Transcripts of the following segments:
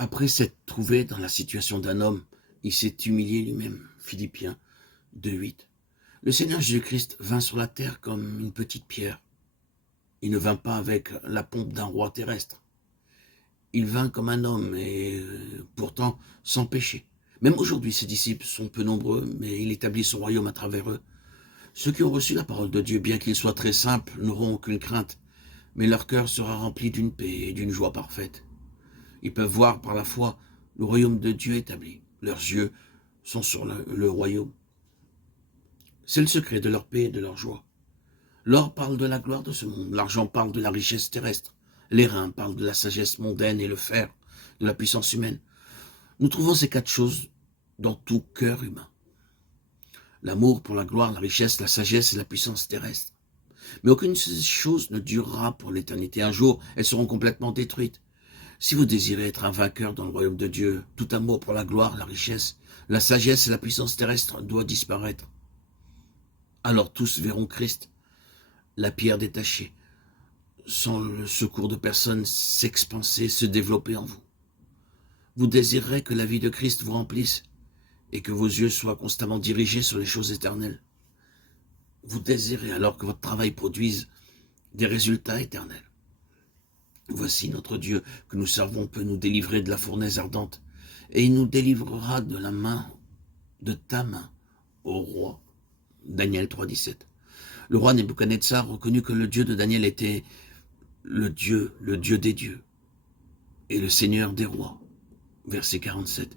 Après s'être trouvé dans la situation d'un homme, il s'est humilié lui-même. Philippiens 2,8. Le Seigneur Jésus-Christ vint sur la terre comme une petite pierre. Il ne vint pas avec la pompe d'un roi terrestre. Il vint comme un homme et pourtant sans péché. Même aujourd'hui, ses disciples sont peu nombreux, mais il établit son royaume à travers eux. Ceux qui ont reçu la parole de Dieu, bien qu'il soit très simple, n'auront aucune crainte, mais leur cœur sera rempli d'une paix et d'une joie parfaite. Ils peuvent voir par la foi le royaume de Dieu établi. Leurs yeux sont sur le royaume. C'est le secret de leur paix et de leur joie. L'or parle de la gloire de ce monde, l'argent parle de la richesse terrestre, les reins parlent de la sagesse mondaine et le fer de la puissance humaine. Nous trouvons ces quatre choses dans tout cœur humain. L'amour pour la gloire, la richesse, la sagesse et la puissance terrestre. Mais aucune de ces choses ne durera pour l'éternité. Un jour, elles seront complètement détruites. Si vous désirez être un vainqueur dans le royaume de Dieu, tout amour pour la gloire, la richesse, la sagesse et la puissance terrestre doit disparaître. Alors tous verront Christ, la pierre détachée, sans le secours de personne, s'expanser, se développer en vous. Vous désirerez que la vie de Christ vous remplisse et que vos yeux soient constamment dirigés sur les choses éternelles. Vous désirez alors que votre travail produise des résultats éternels. Voici notre Dieu que nous servons peut nous délivrer de la fournaise ardente, et il nous délivrera de la main, de ta main, ô roi. Daniel 3,17. Le roi Nebuchadnezzar reconnut que le Dieu de Daniel était le Dieu des dieux, et le Seigneur des rois. Verset 47.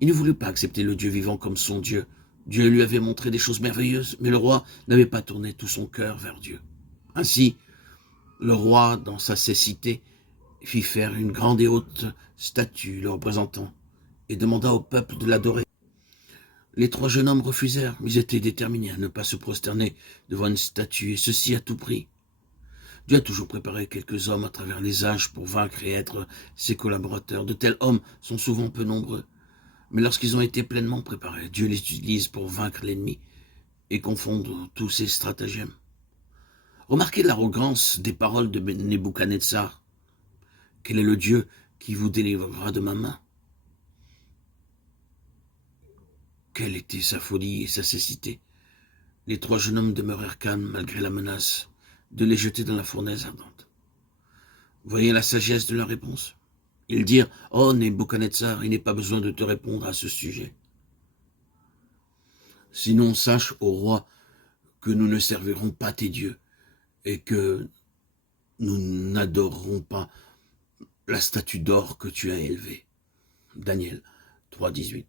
Il ne voulut pas accepter le Dieu vivant comme son Dieu. Dieu lui avait montré des choses merveilleuses, mais le roi n'avait pas tourné tout son cœur vers Dieu. Ainsi, le roi, dans sa cécité, fit faire une grande et haute statue le représentant et demanda au peuple de l'adorer. Les trois jeunes hommes refusèrent, mais ils étaient déterminés à ne pas se prosterner devant une statue, et ceci à tout prix. Dieu a toujours préparé quelques hommes à travers les âges pour vaincre et être ses collaborateurs. De tels hommes sont souvent peu nombreux, mais lorsqu'ils ont été pleinement préparés, Dieu les utilise pour vaincre l'ennemi et confondre tous ses stratagèmes. Remarquez l'arrogance des paroles de Nebuchadnezzar. Quel est le Dieu qui vous délivrera de ma main? Quelle était sa folie et sa cécité? Les trois jeunes hommes demeurèrent calmes malgré la menace de les jeter dans la fournaise ardente. Voyez la sagesse de leur réponse. Ils dirent, « Oh, Nebuchadnezzar, il n'est pas besoin de te répondre à ce sujet. Sinon, sache, ô roi, que nous ne servirons pas tes dieux et que nous n'adorerons pas la statue d'or que tu as élevée. » Daniel 3,18.